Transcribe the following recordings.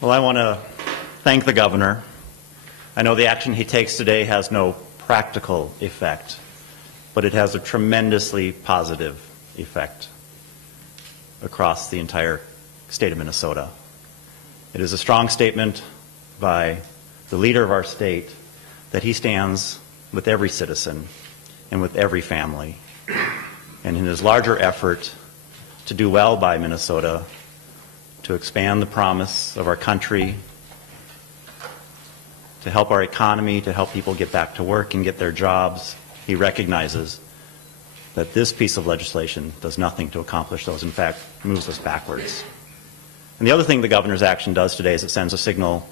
Well, I want to thank the governor. I know the action he takes today has no practical effect, but it has a tremendously positive effect across the entire state of Minnesota. It is a strong statement by the leader of our state that he stands with every citizen and with every family, and in his larger effort to do well by Minnesota, to expand the promise of our country, to help our economy, to help people get back to work and get their jobs. He recognizes that this piece of legislation does nothing to accomplish those. In fact, moves us backwards. And the other thing the governor's action does today is it sends a signal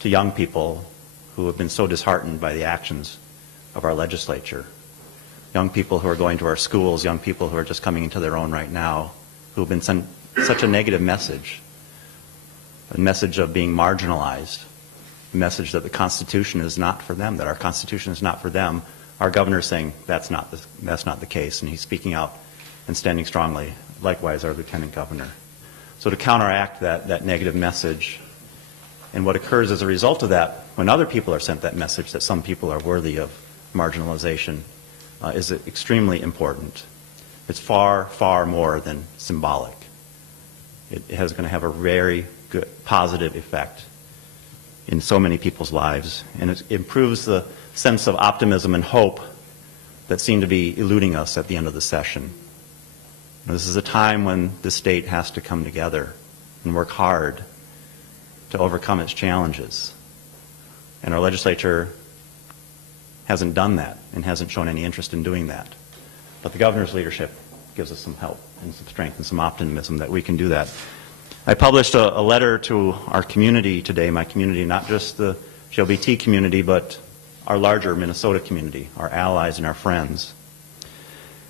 to young people who have been so disheartened by the actions of our legislature. Young people who are going to our schools, young people who are just coming into their own right now, who have been sent such a negative message, a message of being marginalized, a message that the Constitution is not for them, that our Constitution is not for them. Our governor is saying that's not the case, and he's speaking out and standing strongly. Likewise, our lieutenant governor. So to counteract that negative message, and what occurs as a result of that, when other people are sent that message that some people are worthy of marginalization, is extremely important. It's far, far more than symbolic. It is going to have a very good, positive effect in so many people's lives, and it improves the sense of optimism and hope that seem to be eluding us at the end of the session. This is a time when the state has to come together and work hard to overcome its challenges. And our legislature hasn't done that and hasn't shown any interest in doing that. But the governor's leadership gives us some help and some strength and some optimism that we can do that. I published a letter to our community today, my community, not just the GLBT community, but our larger Minnesota community, our allies and our friends.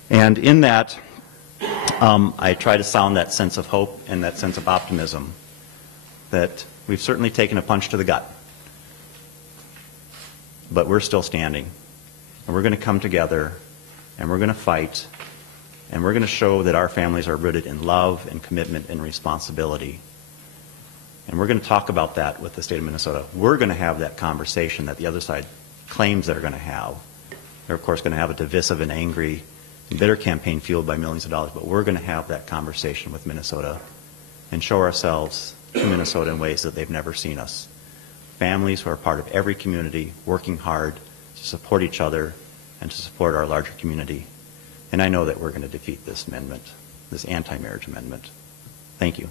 And in that, I try to sound that sense of hope and that sense of optimism that we've certainly taken a punch to the gut, but we're still standing, and we're going to come together, and we're going to fight, and we're going to show that our families are rooted in love and commitment and responsibility. And we're going to talk about that with the state of Minnesota. We're going to have that conversation that the other side claims they're going to have. They're, of course, going to have a divisive and angry and bitter campaign fueled by millions of dollars, but we're going to have that conversation with Minnesota and show ourselves to Minnesota in ways that they've never seen us. Families who are part of every community, working hard to support each other and to support our larger community. And I know that we're going to defeat this amendment, this anti-marriage amendment. Thank you.